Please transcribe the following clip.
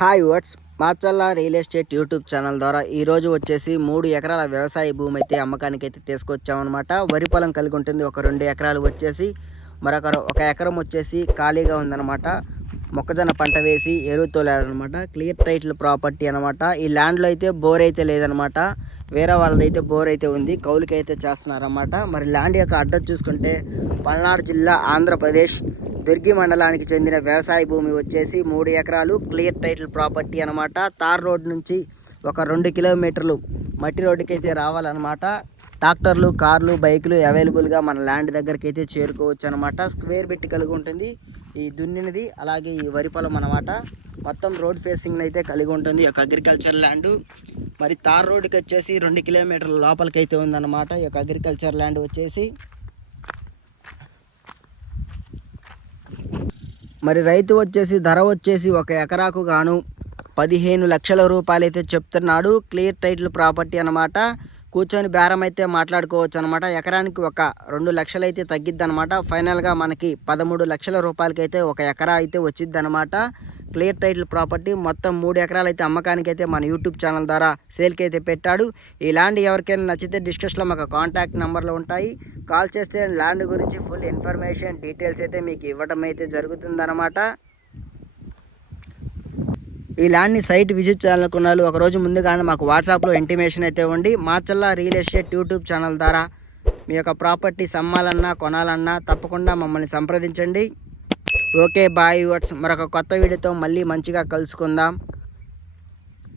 Hi what's Macherla real estate YouTube channel ద్వారా ఈరోజు వచ్చేసి 3 ఎకరాల వ్యవసాయ భూమి అయితే అమ్మకానికి అయితే తీసుకొచ్చామన్నమాట. వరి పొలం కలిగి ఉంటుంది. ఒక 2 ఎకరాలు వచ్చేసి ఒక ఎకరం వచ్చేసి ఖాళీగా ఉందన్నమాట. మొక్కజొన్న పంట వేసి ఎరువుతో లేదనమాట. క్లియర్ టైటిల్ ప్రాపర్టీ అనమాట. ఈ ల్యాండ్లో అయితే బోర్ అయితే లేదనమాట. వేరే వాళ్ళదైతే బోర్ అయితే ఉంది. కౌలుకి అయితే చేస్తున్నారన్నమాట. మరి ల్యాండ్ యొక్క అడ్రస్ చూసుకుంటే పల్నాడు జిల్లా ఆంధ్రప్రదేశ్ దుర్గి మండలానికి చెందిన వ్యవసాయ భూమి వచ్చేసి 3 ఎకరాలు క్లియర్ టైటిల్ ప్రాపర్టీ అనమాట. తార్ రోడ్ నుంచి ఒక 2 కిలోమీటర్లు మట్టి రోడ్డుకి అయితే రావాలన్నమాట. ట్రాక్టర్లు, కార్లు, బైకులు అవైలబుల్గా మన ల్యాండ్ దగ్గరికి అయితే చేరుకోవచ్చు అనమాట. స్క్వేర్ బిట్ కలిగి ఉంటుంది ఈ దున్నినది. అలాగే ఈ వరి పొలం అనమాట. మొత్తం రోడ్ ఫేసింగ్ అయితే కలిగి ఉంటుంది ఒక అగ్రికల్చర్ ల్యాండ్. మరి తార్ రోడ్డుకి వచ్చేసి 2 కిలోమీటర్ల లోపలికి అయితే ఉందన్నమాట ఈ యొక్క అగ్రికల్చర్ ల్యాండ్ వచ్చేసి. మరి రైతు వచ్చేసి ధర వచ్చేసి ఒక ఎకరాకు గాను 15 లక్షల రూపాయలు అయితే చెప్తున్నాడు. క్లియర్ టైటిల్ ప్రాపర్టీ అనమాట. కూర్చొని బేరం అయితే మాట్లాడుకోవచ్చు అనమాట. ఎకరానికి ఒక 2 లక్షలు అయితే తగ్గిద్ది అనమాట. ఫైనల్గా మనకి 13 లక్షల రూపాయలకి అయితే ఒక ఎకరా అయితే వచ్చిద్ది అనమాట. క్లియర్ టైటిల్ ప్రాపర్టీ మొత్తం 3 ఎకరాలు అయితే అమ్మకానికి అయితే మన యూట్యూబ్ ఛానల్ ద్వారా సేల్కి అయితే పెట్టాడు. ఈ ల్యాండ్ ఎవరికైనా నచ్చితే డిస్క్రిప్షన్లో మాకు కాంటాక్ట్ నెంబర్లు ఉంటాయి. కాల్ చేస్తే ల్యాండ్ గురించి ఫుల్ ఇన్ఫర్మేషన్ డీటెయిల్స్ అయితే మీకు ఇవ్వడం అయితే జరుగుతుందన్నమాట. ఈ ల్యాండ్ని సైట్ విజిట్ చేయాలనుకున్న వాళ్ళు ఒకరోజు ముందుగానే మాకు వాట్సాప్లో ఇంటిమేషన్ అయితే ఉండి Macherla real estate YouTube channel ద్వారా మీ యొక్క ప్రాపర్టీస్ అమ్మాలన్నా కొనాలన్నా తప్పకుండా మమ్మల్ని సంప్రదించండి. Okay boy what's. మరొక కొత్త వీడియోతో మళ్ళీ మంచిగా కలుసుకుందాం.